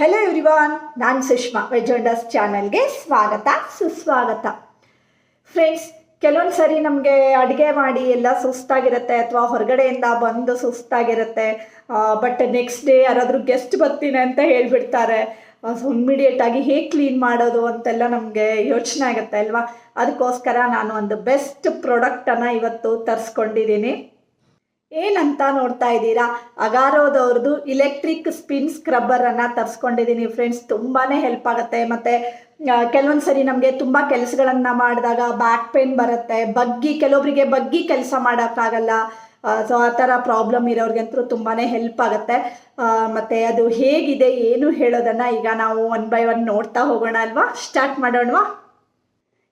Hello everyone, ನಾನು Sushma. Veg wonders ಚಾನಲ್ಗೆ ಸ್ವಾಗತ ಸುಸ್ವಾಗತ. ಫ್ರೆಂಡ್ಸ್, ಕೆಲವೊಂದು ಸರಿ ನಮಗೆ ಅಡುಗೆ ಮಾಡಿ ಎಲ್ಲ ಸುಸ್ತಾಗಿರುತ್ತೆ ಅಥವಾ ಹೊರಗಡೆಯಿಂದ ಬಂದು ಸುಸ್ತಾಗಿರುತ್ತೆ. ಬಟ್ ನೆಕ್ಸ್ಟ್ ಡೇ ಯಾರಾದರೂ ಗೆಸ್ಟ್ ಬರ್ತೀನಿ ಅಂತ ಹೇಳಿಬಿಡ್ತಾರೆ. ಸೊ ಇಮ್ಮಿಡಿಯೇಟಾಗಿ ಹೇಗೆ ಕ್ಲೀನ್ ಮಾಡೋದು ಅಂತೆಲ್ಲ ನಮಗೆ ಯೋಚನೆ ಆಗುತ್ತೆ ಅಲ್ವಾ. ಅದಕ್ಕೋಸ್ಕರ ನಾನು ಒಂದು ಬೆಸ್ಟ್ ಪ್ರಾಡಕ್ಟನ್ನು ಇವತ್ತು ತರಿಸ್ಕೊಂಡಿದ್ದೀನಿ. ಏನಂತ ನೋಡ್ತಾ ಇದ್ದೀರಾ, ಅಗಾರೋದವ್ರದ್ದು ಇಲೆಕ್ಟ್ರಿಕ್ ಸ್ಪಿನ್ ಸ್ಕ್ರಬ್ಬರನ್ನು ತರಿಸ್ಕೊಂಡಿದ್ದೀನಿ ಫ್ರೆಂಡ್ಸ್. ತುಂಬಾ ಹೆಲ್ಪ್ ಆಗುತ್ತೆ. ಮತ್ತು ಕೆಲವೊಂದು ಸರಿ ನಮಗೆ ತುಂಬ ಕೆಲಸಗಳನ್ನು ಮಾಡಿದಾಗ ಬ್ಯಾಕ್ ಪೇನ್ ಬರುತ್ತೆ, ಕೆಲವೊಬ್ಬರಿಗೆ ಬಗ್ಗಿ ಕೆಲಸ ಮಾಡೋಕ್ಕಾಗಲ್ಲ. ಸೊ ಆ ಥರ ಪ್ರಾಬ್ಲಮ್ ಇರೋರಿಗಂತೂ ತುಂಬಾ ಹೆಲ್ಪ್ ಆಗುತ್ತೆ. ಮತ್ತು ಅದು ಹೇಗಿದೆ ಏನು ಹೇಳೋದನ್ನು ಈಗ ನಾವು ಒನ್ ಬೈ ಒನ್ ನೋಡ್ತಾ ಹೋಗೋಣ ಅಲ್ವಾ. ಸ್ಟಾರ್ಟ್ ಮಾಡೋಣವಾ?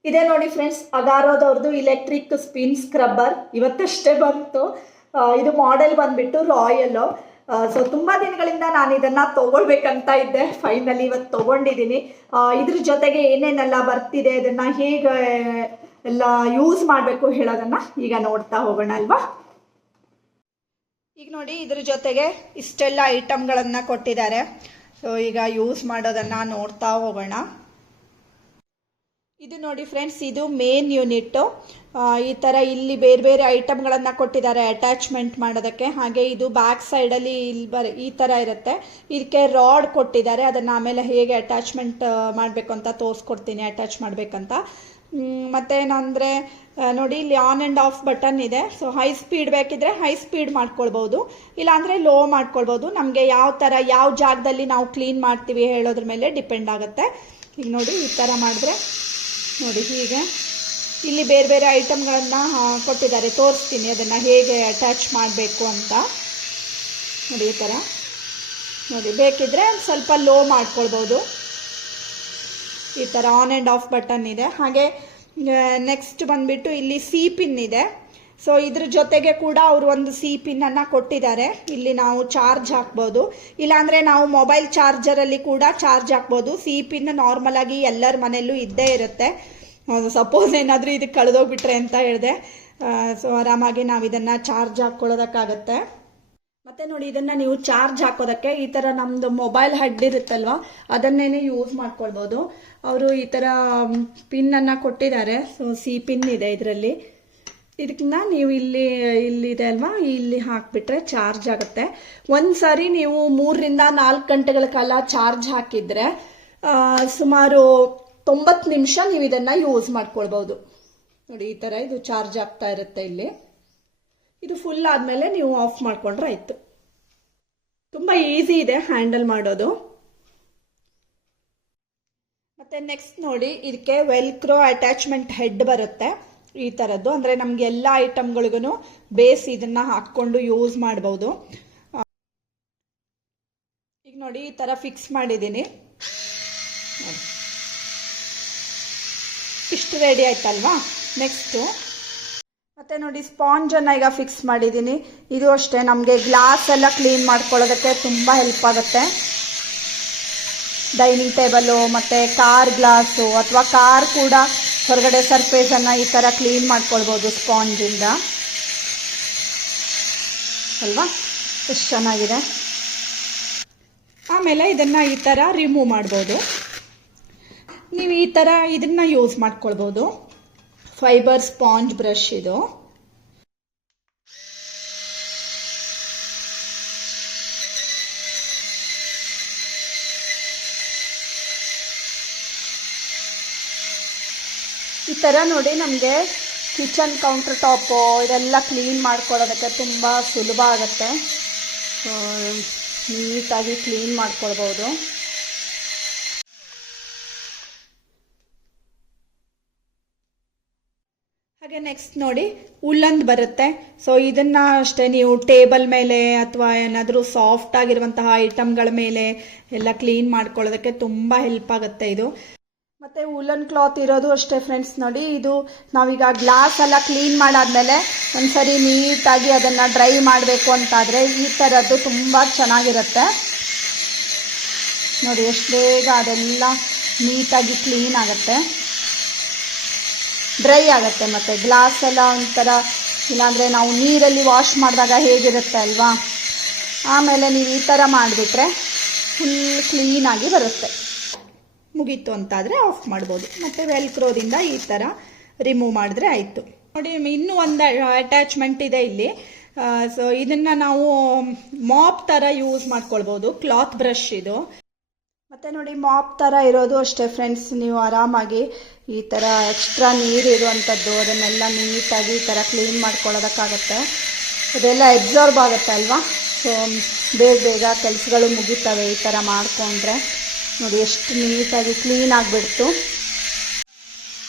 ಇದೇ ನೋಡಿ ಫ್ರೆಂಡ್ಸ್, ಅಗಾರೋದವ್ರದ್ದು ಇಲೆಕ್ಟ್ರಿಕ್ ಸ್ಪಿನ್ ಸ್ಕ್ರಬ್ಬರ್ ಇವತ್ತಷ್ಟೇ ಬಂತು. ಇದು ಮಾಡೆಲ್ ಬಂದುಬಿಟ್ಟು ರಾಯಲ್ಲು. ಸೊ ತುಂಬ ದಿನಗಳಿಂದ ನಾನು ಇದನ್ನು ತೊಗೊಳ್ಬೇಕಂತ ಇದ್ದೆ. ಫೈನಲಿ ಇವತ್ತು ತೊಗೊಂಡಿದ್ದೀನಿ. ಇದ್ರ ಜೊತೆಗೆ ಏನೇನೆಲ್ಲ ಬರ್ತಿದೆ, ಅದನ್ನು ಹೇಗೆ ಎಲ್ಲ ಯೂಸ್ ಮಾಡಬೇಕು ಹೇಳೋದನ್ನು ಈಗ ನೋಡ್ತಾ ಹೋಗೋಣ ಅಲ್ವಾ. ಈಗ ನೋಡಿ, ಇದ್ರ ಜೊತೆಗೆ ಇಷ್ಟೆಲ್ಲ ಐಟಮ್ಗಳನ್ನು ಕೊಟ್ಟಿದ್ದಾರೆ. ಸೊ ಈಗ ಯೂಸ್ ಮಾಡೋದನ್ನು ನೋಡ್ತಾ ಹೋಗೋಣ. ಇದು ನೋಡಿ ಫ್ರೆಂಡ್ಸ್, ಇದು ಮೇನ್ ಯೂನಿಟ್ಟು. ಈ ಥರ ಇಲ್ಲಿ ಬೇರೆ ಬೇರೆ ಐಟಮ್ಗಳನ್ನು ಕೊಟ್ಟಿದ್ದಾರೆ ಅಟ್ಯಾಚ್ಮೆಂಟ್ ಮಾಡೋದಕ್ಕೆ. ಹಾಗೆ ಇದು ಬ್ಯಾಕ್ ಸೈಡಲ್ಲಿ ಈ ಥರ ಇರುತ್ತೆ. ಇದಕ್ಕೆ ರಾಡ್ ಕೊಟ್ಟಿದ್ದಾರೆ. ಅದನ್ನು ಆಮೇಲೆ ಹೇಗೆ ಅಟ್ಯಾಚ್ಮೆಂಟ್ ಮಾಡಬೇಕು ಅಂತ ತೋರಿಸ್ಕೊಡ್ತೀನಿ, ಅಟ್ಯಾಚ್ ಮಾಡಬೇಕಂತ. ಮತ್ತು ಏನಂದರೆ ನೋಡಿ, ಇಲ್ಲಿ ಆನ್ ಆ್ಯಂಡ್ ಆಫ್ ಬಟನ್ ಇದೆ. ಸೊ ಹೈ ಸ್ಪೀಡ್ ಬೇಕಿದ್ರೆ ಹೈ ಸ್ಪೀಡ್ ಮಾಡ್ಕೊಳ್ಬೋದು, ಇಲ್ಲಾಂದರೆ ಲೋ ಮಾಡ್ಕೊಳ್ಬೋದು. ನಮಗೆ ಯಾವ ಜಾಗದಲ್ಲಿ ನಾವು ಕ್ಲೀನ್ ಮಾಡ್ತೀವಿ ಹೇಳೋದ್ರ ಮೇಲೆ ಡಿಪೆಂಡ್ ಆಗುತ್ತೆ. ಈಗ ನೋಡಿ, ಈ ಥರ ಮಾಡಿದ್ರೆ ನೋಡಿ, ಹೀಗೆ ಇಲ್ಲಿ ಬೇರೆ ಬೇರೆ ಐಟಮ್ಗಳನ್ನು ಕೊಟ್ಟಿದ್ದಾರೆ. ತೋರಿಸ್ತೀನಿ ಅದನ್ನು ಹೇಗೆ ಅಟ್ಯಾಚ್ ಮಾಡಬೇಕು ಅಂತ. ನೋಡಿ, ಈ ಥರ ನೋಡಿ, ಬೇಕಿದ್ರೆ ಸ್ವಲ್ಪ ಲೋ ಮಾಡ್ಕೊಳ್ಬೋದು. ಈ ಥರ ಆನ್ ಆ್ಯಂಡ್ ಆಫ್ ಬಟನ್ ಇದೆ. ಹಾಗೆ ನೆಕ್ಸ್ಟ್ ಬಂದುಬಿಟ್ಟು ಇಲ್ಲಿ ಸಿ ಪಿನ್ ಇದೆ. ಸೊ ಇದ್ರ ಜೊತೆಗೆ ಕೂಡ ಅವರು ಒಂದು ಸಿ ಪಿನ್ನನ್ನು ಕೊಟ್ಟಿದ್ದಾರೆ. ಇಲ್ಲಿ ನಾವು ಚಾರ್ಜ್ ಹಾಕ್ಬೋದು, ಇಲ್ಲಾಂದರೆ ನಾವು ಮೊಬೈಲ್ ಚಾರ್ಜರಲ್ಲಿ ಕೂಡ ಚಾರ್ಜ್ ಹಾಕ್ಬೋದು. ಸಿ ಪಿನ್ ನಾರ್ಮಲಾಗಿ ಎಲ್ಲರ ಮನೆಯಲ್ಲೂ ಇದ್ದೇ ಇರುತ್ತೆ. ಸಪೋಸ್ ಏನಾದರೂ ಇದಕ್ಕೆ ಕಳೆದೋಗ್ಬಿಟ್ರೆ ಅಂತ ಹೇಳಿದೆ. ಸೊ ಆರಾಮಾಗಿ ನಾವು ಇದನ್ನು ಚಾರ್ಜ್ ಹಾಕ್ಕೊಳ್ಳೋದಕ್ಕಾಗತ್ತೆ. ಮತ್ತು ನೋಡಿ, ಇದನ್ನು ನೀವು ಚಾರ್ಜ್ ಹಾಕೋದಕ್ಕೆ ಈ ಥರ ನಮ್ಮದು ಮೊಬೈಲ್ ಹೆಡ್ ಇರುತ್ತಲ್ವ, ಅದನ್ನೇ ಯೂಸ್ ಮಾಡ್ಕೊಳ್ಬೋದು. ಅವರು ಈ ಥರ ಪಿನ್ನನ್ನು ಕೊಟ್ಟಿದ್ದಾರೆ. ಸೊ ಸಿ ಪಿನ್ ಇದೆ ಇದರಲ್ಲಿ. ಇದನ್ನ ನೀವು ಇಲ್ಲಿದೆ ಅಲ್ವಾ, ಇಲ್ಲಿ ಹಾಕಿಬಿಟ್ರೆ ಚಾರ್ಜ್ ಆಗುತ್ತೆ. ಒಂದು ಸಾರಿ ನೀವು 3 ರಿಂದ 4 ಗಂಟೆಗಳ ಕಾಲ ಚಾರ್ಜ್ ಹಾಕಿದರೆ ಸುಮಾರು 90 ನಿಮಿಷ ನೀವು ಇದನ್ನು ಯೂಸ್ ಮಾಡ್ಕೊಳ್ಬೋದು. ನೋಡಿ, ಈ ಥರ ಇದು ಚಾರ್ಜ್ ಆಗ್ತಾ ಇರುತ್ತೆ. ಇಲ್ಲಿ ಇದು ಫುಲ್ ಆದಮೇಲೆ ನೀವು ಆಫ್ ಮಾಡಿಕೊಂಡ್ರೆ ಆಯಿತು. ತುಂಬ ಈಸಿ ಇದೆ ಹ್ಯಾಂಡಲ್ ಮಾಡೋದು. ಮತ್ತು ನೆಕ್ಸ್ಟ್ ನೋಡಿ, ಇದಕ್ಕೆ ವೆಲ್ಕ್ರೋ ಅಟ್ಯಾಚ್ಮೆಂಟ್ ಹೆಡ್ ಬರುತ್ತೆ ಈ ಥರದ್ದು. ಅಂದರೆ ನಮಗೆ ಎಲ್ಲ ಐಟಮ್ಗಳಿಗೂ ಬೇಸ್ ಇದನ್ನು ಹಾಕ್ಕೊಂಡು ಯೂಸ್ ಮಾಡ್ಬೋದು. ಈಗ ನೋಡಿ, ಈ ಥರ ಫಿಕ್ಸ್ ಮಾಡಿದ್ದೀನಿ. ಇಷ್ಟು ರೆಡಿ ಆಯ್ತಲ್ವಾ. ನೆಕ್ಸ್ಟು ಮತ್ತು ನೋಡಿ, ಸ್ಪಾಂಜನ್ನು ಈಗ ಫಿಕ್ಸ್ ಮಾಡಿದ್ದೀನಿ. ಇದು ಅಷ್ಟೇ, ನಮಗೆ ಗ್ಲಾಸ್ ಎಲ್ಲ ಕ್ಲೀನ್ ಮಾಡ್ಕೊಳ್ಳೋದಕ್ಕೆ ತುಂಬ ಹೆಲ್ಪ್ ಆಗುತ್ತೆ. ಡೈನಿಂಗ್ ಟೇಬಲು ಮತ್ತು ಕಾರ್ ಗ್ಲಾಸು ಅಥವಾ ಕಾರ್ ಕೂಡ ಹೊರಗಡೆ ಸರ್ಫೇಸನ್ನು ಈ ಥರ ಕ್ಲೀನ್ ಮಾಡ್ಕೊಳ್ಬೋದು ಸ್ಪಾಂಜಿಂದ ಅಲ್ವಾ. ಎಷ್ಟು ಚೆನ್ನಾಗಿದೆ. ಆಮೇಲೆ ಇದನ್ನು ಈ ಥರ ರಿಮೂವ್ ಮಾಡ್ಬೋದು. ನೀವು ಈ ಥರ ಇದನ್ನು ಯೂಸ್ ಮಾಡ್ಕೊಳ್ಬೋದು. ಫೈಬರ್ ಸ್ಪಾಂಜ್ ಬ್ರಷ್ ಇದು. ಈ ಥರ ನೋಡಿ, ನಮಗೆ ಕಿಚನ್ ಕೌಂಟರ್ ಟಾಪು ಇದೆಲ್ಲ ಕ್ಲೀನ್ ಮಾಡ್ಕೊಳ್ಳೋದಕ್ಕೆ ತುಂಬ ಸುಲಭ ಆಗುತ್ತೆ. ನೀಟಾಗಿ ಕ್ಲೀನ್ ಮಾಡ್ಕೊಳ್ಬೋದು. ಹಾಗೆ ನೆಕ್ಸ್ಟ್ ನೋಡಿ, ಉಲ್ಲಂದು ಬರುತ್ತೆ. ಸೊ ಇದನ್ನು ಅಷ್ಟೇ ನೀವು ಟೇಬಲ್ ಮೇಲೆ ಅಥವಾ ಏನಾದರೂ ಸಾಫ್ಟ್ ಆಗಿರುವಂತಹ ಐಟಮ್ಗಳ ಮೇಲೆ ಎಲ್ಲ ಕ್ಲೀನ್ ಮಾಡ್ಕೊಳ್ಳೋದಕ್ಕೆ ತುಂಬ ಹೆಲ್ಪ್ ಆಗುತ್ತೆ ಇದು. ಮತ್ತು ಉಲ್ಲನ್ ಕ್ಲಾತ್ ಇರೋದು ಅಷ್ಟೇ ಫ್ರೆಂಡ್ಸ್. ನೋಡಿ, ಇದು ನಾವೀಗ ಗ್ಲಾಸ್ ಎಲ್ಲ ಕ್ಲೀನ್ ಮಾಡಾದ್ಮೇಲೆ ಒಂದ್ಸರಿ ನೀಟಾಗಿ ಅದನ್ನು ಡ್ರೈ ಮಾಡಬೇಕು ಅಂತಾದರೆ ಈ ಥರದ್ದು ತುಂಬ ಚೆನ್ನಾಗಿರುತ್ತೆ. ನೋಡಿ, ಎಷ್ಟು ಬೇಗ ಅದೆಲ್ಲ ನೀಟಾಗಿ ಕ್ಲೀನ್ ಆಗುತ್ತೆ, ಡ್ರೈ ಆಗುತ್ತೆ. ಮತ್ತು ಗ್ಲಾಸ್ ಎಲ್ಲ ಒಂಥರ, ಇಲ್ಲಾಂದರೆ ನಾವು ನೀರಲ್ಲಿ ವಾಶ್ ಮಾಡಿದಾಗ ಹೇಗಿರುತ್ತೆ ಅಲ್ವಾ, ಆಮೇಲೆ ನೀವು ಈ ಥರ ಮಾಡಿಬಿಟ್ರೆ ಫುಲ್ ಕ್ಲೀನಾಗಿ ಬರುತ್ತೆ. ಮುಗೀತು ಅಂತಾದರೆ ಆಫ್ ಮಾಡ್ಬೋದು. ಮತ್ತು ವೆಲ್ಕ್ರೋದಿಂದ ಈ ಥರ ರಿಮೂವ್ ಮಾಡಿದ್ರೆ ಆಯಿತು. ನೋಡಿ ಇನ್ನೂ ಒಂದು ಅಟ್ಯಾಚ್ಮೆಂಟ್ ಇದೆ ಇಲ್ಲಿ. ಸೊ ಇದನ್ನು ನಾವು ಮಾಪ್ ಥರ ಯೂಸ್ ಮಾಡ್ಕೊಳ್ಬೋದು. ಕ್ಲಾತ್ ಬ್ರಷ್ ಇದು. ಮತ್ತು ನೋಡಿ ಮಾಪ್ ಥರ ಇರೋದು ಅಷ್ಟೇ ಫ್ರೆಂಡ್ಸ್, ನೀವು ಆರಾಮಾಗಿ ಈ ಥರ ಎಕ್ಸ್ಟ್ರಾ ನೀರು ಇರುವಂಥದ್ದು ಅದನ್ನೆಲ್ಲ ನೀಟಾಗಿ ಈ ಥರ ಕ್ಲೀನ್ ಮಾಡ್ಕೊಳ್ಳೋದಕ್ಕಾಗತ್ತೆ. ಅದೆಲ್ಲ ಅಬ್ಸಾರ್ಬ್ ಆಗುತ್ತೆ ಅಲ್ವಾ. ಸೊ ಬೇಗ ಕೆಲಸಗಳು ಮುಗಿತವೆ ಈ ಥರ ಮಾಡಿಕೊಂಡ್ರೆ. ನೋಡಿ ಎಷ್ಟು ನೀಟಾಗಿ ಕ್ಲೀನ್ ಆಗಿಬಿಡ್ತು.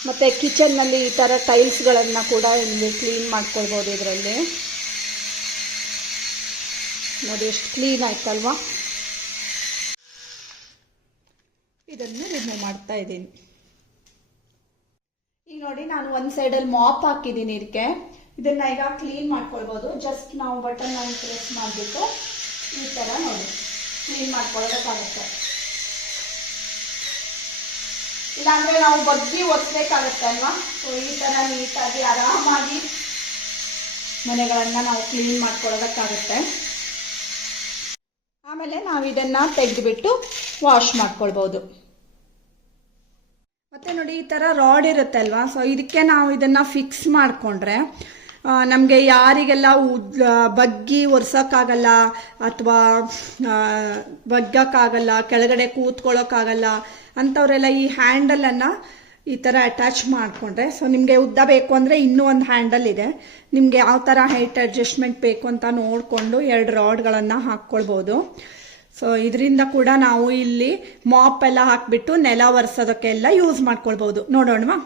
ಮತ್ತು ಕಿಚನ್ನಲ್ಲಿ ಈ ಥರ ಟೈಲ್ಸ್ಗಳನ್ನು ಕೂಡ ಇಲ್ಲಿ ಕ್ಲೀನ್ ಮಾಡ್ಕೊಳ್ಬೋದು. ಇದರಲ್ಲಿ ನೋಡಿ ಎಷ್ಟು ಕ್ಲೀನ್ ಆಯ್ತಲ್ವಾ. ಇದನ್ನು ರಿಮೂವ್ ಮಾಡ್ತಾ ಇದ್ದೀನಿ. ಈಗ ನೋಡಿ ನಾನು ಒಂದು ಸೈಡಲ್ಲಿ ಮಾಪ್ ಹಾಕಿದ್ದೀನಿ ಇದಕ್ಕೆ. ಇದನ್ನ ಈಗ ಕ್ಲೀನ್ ಮಾಡ್ಕೊಳ್ಬೋದು. ಜಸ್ಟ್ ನಾವು ಬಟನ್ ಅನ್ನು ಪ್ರೆಸ್ ಮಾಡಿಬಿಟ್ಟು ಈ ಥರ ನೋಡಿ ಕ್ಲೀನ್ ಮಾಡ್ಕೊಳ್ಳೋದಕ್ಕಾಗುತ್ತೆ. ಇಲ್ಲಾಂದರೆ ನಾವು ಬಗ್ಗಿ ಒರೆಸ್ಬೇಕಾಗತ್ತೆ ಅಲ್ವಾ. ಸೊ ಈ ಥರ ನೀಟಾಗಿ ಆರಾಮಾಗಿ ಮನೆಗಳನ್ನು ನಾವು ಕ್ಲೀನ್ ಮಾಡ್ಕೊಳ್ಳೋದಕ್ಕಾಗುತ್ತೆ. ಆಮೇಲೆ ನಾವು ಇದನ್ನು ತೆಗೆದುಬಿಟ್ಟು ವಾಶ್ ಮಾಡ್ಕೊಳ್ಬೋದು. ಮತ್ತು ನೋಡಿ ಈ ಥರ ರಾಡ್ ಇರುತ್ತೆ ಅಲ್ವಾ. ಸೊ ಇದಕ್ಕೆ ನಾವು ಇದನ್ನು ಫಿಕ್ಸ್ ಮಾಡಿಕೊಂಡ್ರೆ ನಮಗೆ ಯಾರಿಗೆಲ್ಲ ಬಗ್ಗಿ ಒರೆಸೋಕ್ಕಾಗಲ್ಲ ಅಥವಾ ಬಗ್ಗಕ್ಕಾಗಲ್ಲ, ಕೆಳಗಡೆ ಕೂತ್ಕೊಳ್ಳೋಕ್ಕಾಗಲ್ಲ ಅಂಥವರೆಲ್ಲ ಈ ಹ್ಯಾಂಡಲನ್ನು ಈ ಥರ ಅಟ್ಯಾಚ್ ಮಾಡಿಕೊಂಡ್ರೆ, ಸೊ ನಿಮಗೆ ಉದ್ದ ಬೇಕು ಅಂದರೆ ಇನ್ನೂ ಒಂದು ಹ್ಯಾಂಡಲ್ ಇದೆ. ನಿಮಗೆ ಯಾವ ಥರ ಹೈಟ್ ಅಡ್ಜಸ್ಟ್ಮೆಂಟ್ ಬೇಕು ಅಂತ ನೋಡಿಕೊಂಡು 2 ರಾಡ್ಗಳನ್ನು ಹಾಕ್ಕೊಳ್ಬೋದು. ಸೊ ಇದರಿಂದ ಕೂಡ ನಾವು ಇಲ್ಲಿ ಮಾಪ್ ಎಲ್ಲ ಹಾಕಿಬಿಟ್ಟು ನೆಲ ಒರೆಸೋದಕ್ಕೆಲ್ಲ ಯೂಸ್ ಮಾಡ್ಕೊಳ್ಬೋದು. ನೋಡೋಣವಾ.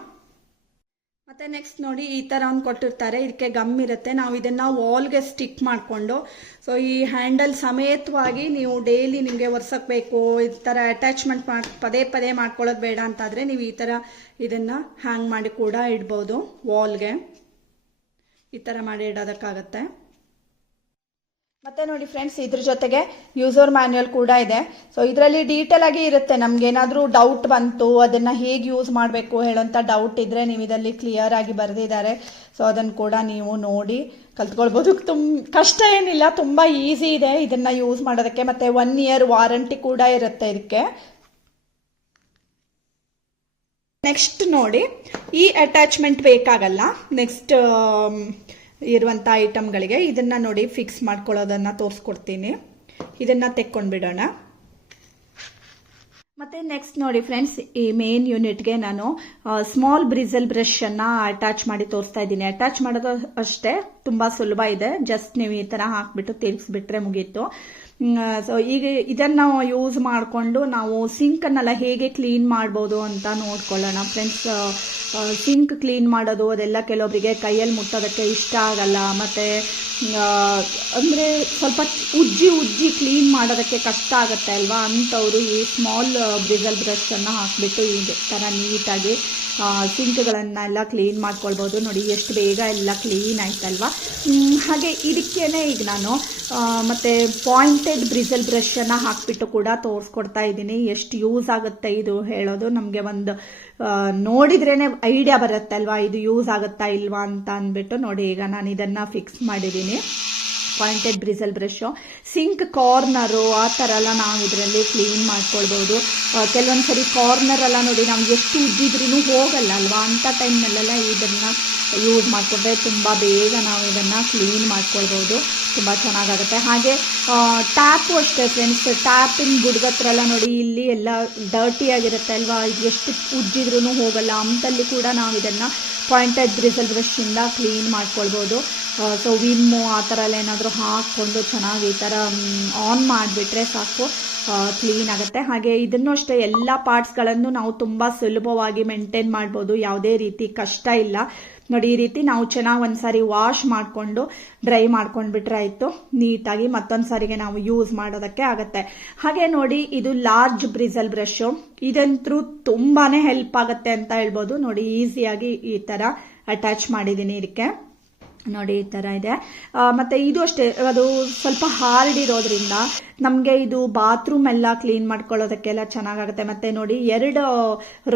ಮತ್ತು ನೆಕ್ಸ್ಟ್ ನೋಡಿ ಈ ಥರ ಒಂದು ಕೊಟ್ಟಿರ್ತಾರೆ. ಇದಕ್ಕೆ ಗಮ್ ಇರುತ್ತೆ. ನಾವು ಇದನ್ನು ವಾಲ್ಗೆ ಸ್ಟಿಕ್ ಮಾಡಿಕೊಂಡು, ಸೊ ಈ ಹ್ಯಾಂಡಲ್ ಸಮೇತವಾಗಿ ನೀವು ಡೈಲಿ ನಿಮಗೆ ಒರೆಸೋಕ್ಕೆ ಬೇಕು, ಈ ಥರ ಅಟ್ಯಾಚ್ಮೆಂಟ್ ಪದೇ ಮಾಡ್ಕೊಳ್ಳೋದು ಬೇಡ ಅಂತಾದರೆ ನೀವು ಈ ಥರ ಇದನ್ನು ಹ್ಯಾಂಗ್ ಮಾಡಿ ಕೂಡ ಇಡ್ಬೋದು. ವಾಲ್ಗೆ ಈ ಥರ ಮಾಡಿ ಇಡೋದಕ್ಕಾಗತ್ತೆ. ಮತ್ತು ನೋಡಿ ಫ್ರೆಂಡ್ಸ್, ಇದ್ರ ಜೊತೆಗೆ ಯೂಸರ್ ಮ್ಯಾನ್ಯಲ್ ಕೂಡ ಇದೆ. ಸೊ ಇದರಲ್ಲಿ ಡೀಟೇಲ್ ಆಗಿ ಇರುತ್ತೆ. ನಮಗೇನಾದರೂ ಡೌಟ್ ಬಂತು, ಅದನ್ನು ಹೇಗೆ ಯೂಸ್ ಮಾಡಬೇಕು ಹೇಳೋಂಥ ಡೌಟ್ ಇದ್ದರೆ ನೀವು ಇದರಲ್ಲಿ ಕ್ಲಿಯರ್ ಆಗಿ ಬರೆದಿದ್ದಾರೆ. ಸೊ ಅದನ್ನು ಕೂಡ ನೀವು ನೋಡಿ ಕಲ್ತ್ಕೊಳ್ಬೋದು. ಕಷ್ಟ ಏನಿಲ್ಲ, ತುಂಬ ಈಸಿ ಇದೆ ಇದನ್ನು ಯೂಸ್ ಮಾಡೋದಕ್ಕೆ. ಮತ್ತು 1 ಇಯರ್ ವಾರಂಟಿ ಕೂಡ ಇರುತ್ತೆ ಇದಕ್ಕೆ. ನೆಕ್ಸ್ಟ್ ನೋಡಿ, ಈ ಅಟ್ಯಾಚ್ಮೆಂಟ್ ಬೇಕಾಗಲ್ಲ. ನೆಕ್ಸ್ಟ್ ಇರುವಂಥ ಐಟಮ್ಗಳಿಗೆ ಇದನ್ನು ನೋಡಿ ಫಿಕ್ಸ್ ಮಾಡ್ಕೊಳ್ಳೋದನ್ನು ತೋರಿಸ್ಕೊಡ್ತೀನಿ. ಇದನ್ನು ತೆಕ್ಕೊಂಡ್ಬಿಡೋಣ. ಮತ್ತು ನೆಕ್ಸ್ಟ್ ನೋಡಿ ಫ್ರೆಂಡ್ಸ್, ಈ ಮೇನ್ ಯೂನಿಟ್ಗೆ ನಾನು ಸ್ಮಾಲ್ ಬ್ರಿಸಲ್ ಬ್ರಷನ್ನು ಅಟ್ಯಾಚ್ ಮಾಡಿ ತೋರಿಸ್ತಾ ಇದ್ದೀನಿ. ಅಟ್ಯಾಚ್ ಮಾಡೋದು ಅಷ್ಟೇ, ತುಂಬ ಸುಲಭ ಇದೆ. ಜಸ್ಟ್ ನೀವು ಈ ಥರ ಹಾಕಿಬಿಟ್ಟು ತಿರುಗಿಸ್ಬಿಟ್ರೆ ಮುಗೀತು. ಸೊ ಈಗ ಇದನ್ನು ಯೂಸ್ ಮಾಡಿಕೊಂಡು ನಾವು ಸಿಂಕನ್ನೆಲ್ಲ ಹೇಗೆ ಕ್ಲೀನ್ ಮಾಡ್ಬೋದು ಅಂತ ನೋಡ್ಕೊಳ್ಳೋಣ ಫ್ರೆಂಡ್ಸ್. ಸಿಂಕ್ ಕ್ಲೀನ್ ಮಾಡೋದು ಅದೆಲ್ಲ ಕೆಲವೊಬ್ಬರಿಗೆ ಕೈಯಲ್ಲಿ ಮುಟ್ಟೋದಕ್ಕೆ ಇಷ್ಟ ಆಗಲ್ಲ. ಮತ್ತು ಅಂದರೆ ಸ್ವಲ್ಪ ಉಜ್ಜಿ ಕ್ಲೀನ್ ಮಾಡೋದಕ್ಕೆ ಕಷ್ಟ ಆಗುತ್ತೆ ಅಲ್ವಾ. ಅಂಥವರು ಈ ಸ್ಮಾಲ್ ಬ್ರಿಸಲ್ ಬ್ರಷನ್ನು ಹಾಕಿಬಿಟ್ಟು ಈ ಥರ ನೀಟಾಗಿ ಸಿಂಕ್ಗಳನ್ನೆಲ್ಲ ಕ್ಲೀನ್ ಮಾಡ್ಕೊಳ್ಬೋದು. ನೋಡಿ ಎಷ್ಟು ಬೇಗ ಎಲ್ಲ ಕ್ಲೀನ್ ಆಯ್ತಲ್ವಾ. ಹಾಗೆ ಇದಕ್ಕೇನೆ ಈಗ ನಾನು ಮತ್ತು ಪಾಯಿಂಟೆಡ್ ಬ್ರಿಸಲ್ ಬ್ರಷನ್ನು ಹಾಕಿಬಿಟ್ಟು ಕೂಡ ತೋರಿಸ್ಕೊಡ್ತಾ ಇದ್ದೀನಿ. ಎಷ್ಟು ಯೂಸ್ ಆಗುತ್ತೆ ಇದು ಹೇಳೋದು ನಮಗೆ ಒಂದು ನೋಡಿದ್ರೇ ಐಡಿಯಾ ಬರುತ್ತೆ ಅಲ್ವಾ, ಇದು ಯೂಸ್ ಆಗುತ್ತಾ ಇಲ್ವಾ ಅಂತ ಅಂದ್ಬಿಟ್ಟು. ನೋಡಿ ಈಗ ನಾನು ಇದನ್ನು ಫಿಕ್ಸ್ ಮಾಡಿದ್ದೀನಿ. Pointed bristle brush sync corner ಆ ಥರ ಎಲ್ಲ ನಾವು ಇದರಲ್ಲಿ ಕ್ಲೀನ್ ಮಾಡ್ಕೊಳ್ಬೋದು. ಕೆಲವೊಂದು ಸರಿ ಕಾರ್ನರೆಲ್ಲ ನೋಡಿ ನಾವು ಎಷ್ಟು ಉಜ್ಜಿದ್ರೂ ಹೋಗಲ್ಲ ಅಲ್ವಾ, ಅಂಥ ಟೈಮ್ನಲ್ಲೆಲ್ಲ ಇದನ್ನು ಯೂಸ್ ಮಾಡಿಕೊಂಡ್ರೆ ತುಂಬ ಬೇಗ ನಾವು ಇದನ್ನು ಕ್ಲೀನ್ ಮಾಡ್ಕೊಳ್ಬೋದು. ತುಂಬ ಚೆನ್ನಾಗಾಗುತ್ತೆ. ಹಾಗೆ ಟ್ಯಾಪು ಅಷ್ಟೇ ಫ್ರೆಂಡ್ಸ್, ಟ್ಯಾಪಿನ ಬುಡಗತ್ರ ಎಲ್ಲ ನೋಡಿ ಇಲ್ಲಿ ಎಲ್ಲ ಡರ್ಟಿ ಆಗಿರುತ್ತೆ ಅಲ್ವಾ, ಎಷ್ಟು ಉಜ್ಜಿದ್ರೂ ಹೋಗಲ್ಲ. ಅಂಥಲ್ಲಿ ಕೂಡ ನಾವು ಇದನ್ನು ಪಾಯಿಂಟೆಡ್ ಬ್ರಿಸಲ್ ಬ್ರಷಿಂದ ಕ್ಲೀನ್ ಮಾಡ್ಕೊಳ್ಬೋದು. ಸೊ ವಿಮ್ಮು ಆ ಥರ ಎಲ್ಲ ಏನಾದರೂ ಹಾಕ್ಕೊಂಡು ಚೆನ್ನಾಗಿ ಈ ಥರ ಆನ್ ಮಾಡಿಬಿಟ್ರೆ ಸಾಕು, ಕ್ಲೀನ್ ಆಗುತ್ತೆ. ಹಾಗೆ ಇದನ್ನು ಅಷ್ಟೇ ಎಲ್ಲ ಪಾರ್ಟ್ಸ್ಗಳನ್ನು ನಾವು ತುಂಬ ಸುಲಭವಾಗಿ ಮೇಂಟೈನ್ ಮಾಡ್ಬೋದು. ಯಾವುದೇ ರೀತಿ ಕಷ್ಟ ಇಲ್ಲ. ನೋಡಿ ಈ ರೀತಿ ನಾವು ಚೆನ್ನಾಗಿ ಒಂದ್ಸಾರಿ ವಾಶ್ ಮಾಡಿಕೊಂಡು ಡ್ರೈ ಮಾಡ್ಕೊಂಡ್ಬಿಟ್ರೆ ಆಯಿತು ನೀಟಾಗಿ. ಮತ್ತೊಂದು ಸಾರಿಗೆ ನಾವು ಯೂಸ್ ಮಾಡೋದಕ್ಕೆ ಆಗುತ್ತೆ. ಹಾಗೆ ನೋಡಿ ಇದು ಲಾರ್ಜ್ ಬ್ರಿಸಲ್ ಬ್ರಷು, ಇದಂತೂ ತುಂಬಾ ಹೆಲ್ಪ್ ಆಗುತ್ತೆ ಅಂತ ಹೇಳ್ಬೋದು. ನೋಡಿ ಈಸಿಯಾಗಿ ಈ ಥರ ಅಟ್ಯಾಚ್ ಮಾಡಿದ್ದೀನಿ ಇದಕ್ಕೆ. ನೋಡಿ ಈ ಥರ ಇದೆ. ಮತ್ತು ಇದು ಅಷ್ಟೇ, ಅದು ಸ್ವಲ್ಪ ಹಾರ್ಡ್ ಇರೋದ್ರಿಂದ ನಮಗೆ ಇದು ಬಾತ್ರೂಮ್ ಎಲ್ಲ ಕ್ಲೀನ್ ಮಾಡ್ಕೊಳ್ಳೋದಕ್ಕೆಲ್ಲ ಚೆನ್ನಾಗಾಗುತ್ತೆ. ಮತ್ತು ನೋಡಿ 2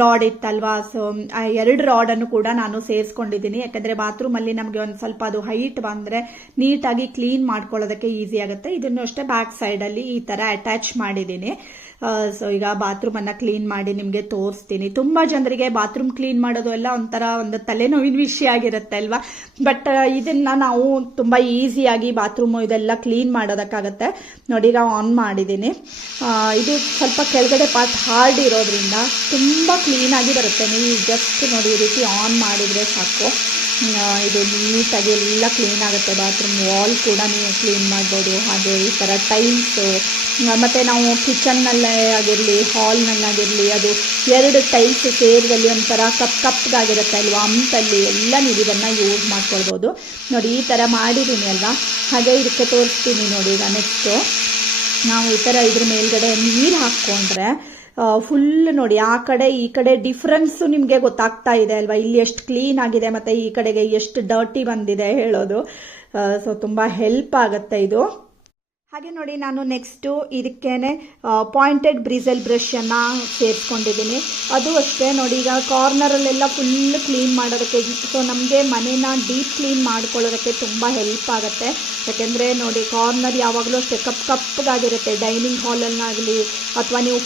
ರಾಡ್ ಇತ್ತಲ್ವಾ, ಸೊ ಆ 2 ರಾಡನ್ನು ಕೂಡ ನಾನು ಸೇರಿಸ್ಕೊಂಡಿದ್ದೀನಿ. ಯಾಕಂದರೆ ಬಾತ್ರೂಮಲ್ಲಿ ನಮಗೆ ಒಂದು ಸ್ವಲ್ಪ ಅದು ಹೈಟ್ ಬಂದರೆ ನೀಟಾಗಿ ಕ್ಲೀನ್ ಮಾಡ್ಕೊಳ್ಳೋದಕ್ಕೆ ಈಸಿ ಆಗುತ್ತೆ. ಇದನ್ನು ಅಷ್ಟೇ ಬ್ಯಾಕ್ ಸೈಡಲ್ಲಿ ಈ ಥರ ಅಟ್ಯಾಚ್ ಮಾಡಿದ್ದೀನಿ. ಸೊ ಈಗ ಬಾತ್ರೂಮನ್ನು ಕ್ಲೀನ್ ಮಾಡಿ ನಿಮಗೆ ತೋರಿಸ್ತೀನಿ. ತುಂಬ ಜನರಿಗೆ ಬಾತ್ರೂಮ್ ಕ್ಲೀನ್ ಮಾಡೋದು ಎಲ್ಲ ಒಂಥರ ಒಂದು ತಲೆನೋವಿನ ವಿಷಯ ಆಗಿರುತ್ತೆ ಅಲ್ವಾ, ಬಟ್ ಇದನ್ನ ನಾವು ತುಂಬ ಈಸಿಯಾಗಿ ಬಾತ್ರೂಮು ಇದೆಲ್ಲ ಕ್ಲೀನ್ ಮಾಡೋದಕ್ಕಾಗತ್ತೆ. ನೋಡಿ ಈಗ ಆನ್ ಮಾಡಿದ್ದೀನಿ. ಇದು ಸ್ವಲ್ಪ ಕೆಳಗಡೆ ಪಾರ್ಟ್ ಹಾರ್ಡ್ ಇರೋದ್ರಿಂದ ತುಂಬ ಕ್ಲೀನಾಗಿ ಬರುತ್ತೆ. ನೀವು ಜಸ್ಟ್ ನೋಡಿ ಈ ರೀತಿ ಆನ್ ಮಾಡಿದರೆ ಸಾಕು, ಇದು ನೀಟಾಗಿ ಎಲ್ಲ ಕ್ಲೀನ್ ಆಗುತ್ತೆ. ಬಾತ್ರೂಮ್ ವಾಲ್ ಕೂಡ ನೀವು ಕ್ಲೀನ್ ಮಾಡ್ಬೋದು. ಹಾಗೆ ಈ ಥರ ಟೈಲ್ಸು, ಮತ್ತು ನಾವು ಕಿಚನ್ನಲ್ಲೇ ಆಗಿರಲಿ ಹಾಲ್ನಲ್ಲಾಗಿರಲಿ ಅದು 2 ಟೈಲ್ಸ್ ಸೇರಿದಲ್ಲಿ ಒಂಥರ ಕಪ್ಗಾಗಿರುತ್ತೆ ಅಲ್ವಾ, ಅಂತಲ್ಲಿ ಎಲ್ಲ ನೀವು ಇದನ್ನು ಯೂಸ್ ಮಾಡ್ಕೊಳ್ಬೋದು. ನೋಡಿ ಈ ಥರ ಮಾಡಿದ್ದೀನಿ ಅಲ್ವಾ, ಹಾಗೆ ಇದಕ್ಕೆ ತೋರಿಸ್ತೀನಿ ನೋಡಿ. ಈಗ ನೆಕ್ಸ್ಟು ನಾವು ಈ ಥರ ಇದ್ರ ಮೇಲ್ಗಡೆ ನೀರು ಹಾಕ್ಕೊಂಡ್ರೆ ಫುಲ್ ನೋಡಿ ಆ ಕಡೆ ಈ ಕಡೆ ಡಿಫ್ರೆನ್ಸು ನಿಮಗೆ ಗೊತ್ತಾಗ್ತಾ ಇದೆ ಅಲ್ವಾ, ಇಲ್ಲಿ ಎಷ್ಟು ಕ್ಲೀನ್ ಆಗಿದೆ ಮತ್ತು ಈ ಕಡೆಗೆ ಎಷ್ಟು ಡರ್ಟಿ ಬಂದಿದೆ ಹೇಳೋದು. ಸೊ ತುಂಬ ಹೆಲ್ಪ್ ಆಗುತ್ತೆ ಇದು. ಹಾಗೆ ನೋಡಿ ನಾನು ನೆಕ್ಸ್ಟು ಇದಕ್ಕೇನೆ ಪಾಯಿಂಟೆಡ್ ಬ್ರಿಸಲ್ ಬ್ರಷನ್ನು ಸೇರಿಸ್ಕೊಂಡಿದ್ದೀನಿ. ಅದು ಅಷ್ಟೇ ನೋಡಿ, ಈಗ ಕಾರ್ನರಲ್ಲೆಲ್ಲ ಫುಲ್ ಕ್ಲೀನ್ ಮಾಡೋದಕ್ಕೆ, ಸೊ ನಮಗೆ ಮನೇನ ಡೀಪ್ ಕ್ಲೀನ್ ಮಾಡ್ಕೊಳ್ಳೋದಕ್ಕೆ ತುಂಬ ಹೆಲ್ಪ್ ಆಗುತ್ತೆ. ಯಾಕೆಂದರೆ ನೋಡಿ ಯಾವಾಗಲೂ ಅಷ್ಟೇ ಕಪ್ಪಗಾಗಿರುತ್ತೆ. ಡೈನಿಂಗ್ ಹಾಲಲ್ಲಾಗಲಿ ಅಥವಾ ನೀವು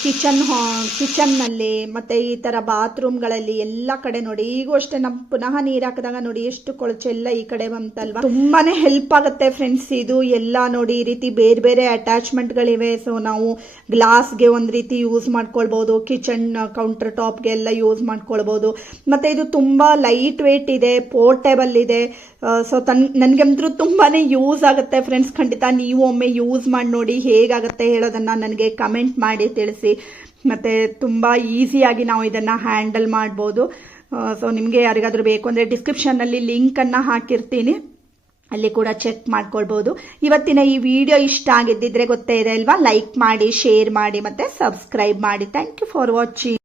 ಕಿಚನ್ನಲ್ಲಿ ಮತ್ತು ಈ ಥರ ಬಾತ್ರೂಮ್ಗಳಲ್ಲಿ ಎಲ್ಲ ಕಡೆ ನೋಡಿ. ಈಗೂ ಅಷ್ಟೇ ಪುನಃ ನೀರು ಹಾಕಿದಾಗ ನೋಡಿ ಎಷ್ಟು ಕೊಳಚೆಲ್ಲ ಈ ಕಡೆ ಬಂತಲ್ವಾ. ತುಂಬಾ ಹೆಲ್ಪ್ ಆಗುತ್ತೆ ಫ್ರೆಂಡ್ಸ್ ಇದು ಎಲ್ಲ. ನೋಡಿ ಈ ರೀತಿ ಬೇರೆ ಬೇರೆ ಅಟ್ಯಾಚ್ಮೆಂಟ್ಗಳಿವೆ. ಸೊ ನಾವು ಗ್ಲಾಸ್ಗೆ ಒಂದು ರೀತಿ ಯೂಸ್ ಮಾಡ್ಕೊಳ್ಬೋದು, ಕಿಚನ್ ಕೌಂಟರ್ ಟಾಪ್ಗೆ ಎಲ್ಲ ಯೂಸ್ ಮಾಡ್ಕೊಳ್ಬೋದು. ಮತ್ತು ಇದು ತುಂಬ ಲೈಟ್ ವೇಟ್ ಇದೆ, ಪೋರ್ಟೇಬಲ್ ಇದೆ. ಸೊ ನನಗಂತೂ ತುಂಬಾ ಯೂಸ್ ಆಗುತ್ತೆ ಫ್ರೆಂಡ್ಸ್. ಖಂಡಿತ ನೀವು ಒಮ್ಮೆ ಯೂಸ್ ಮಾಡಿ ನೋಡಿ, ಹೇಗಾಗುತ್ತೆ ಹೇಳೋದನ್ನು ನನಗೆ ಕಮೆಂಟ್ ಮಾಡಿ ತಿಳಿಸಿ. ಮತ್ತು ತುಂಬ ಈಸಿಯಾಗಿ ನಾವು ಇದನ್ನು ಹ್ಯಾಂಡಲ್ ಮಾಡ್ಬೋದು. ಸೊ ನಿಮಗೆ ಯಾರಿಗಾದ್ರೂ ಬೇಕು ಅಂದರೆ ಡಿಸ್ಕ್ರಿಪ್ಷನ್ನಲ್ಲಿ ಲಿಂಕನ್ನು ಹಾಕಿರ್ತೀನಿ, ಅಲ್ಲಿ ಕೂಡ ಚೆಕ್ ಮಾಡ್ಕೊಳ್ಬೋದು. ಇವತ್ತಿನ ಈ ವಿಡಿಯೋ ಇಷ್ಟ ಆಗಿದ್ದಿದ್ರೆ ಗೊತ್ತೇ ಇದೆ ಅಲ್ವಾ, ಲೈಕ್ ಮಾಡಿ, ಶೇರ್ ಮಾಡಿ ಮತ್ತು ಸಬ್ಸ್ಕ್ರೈಬ್ ಮಾಡಿ. Thank you for watching.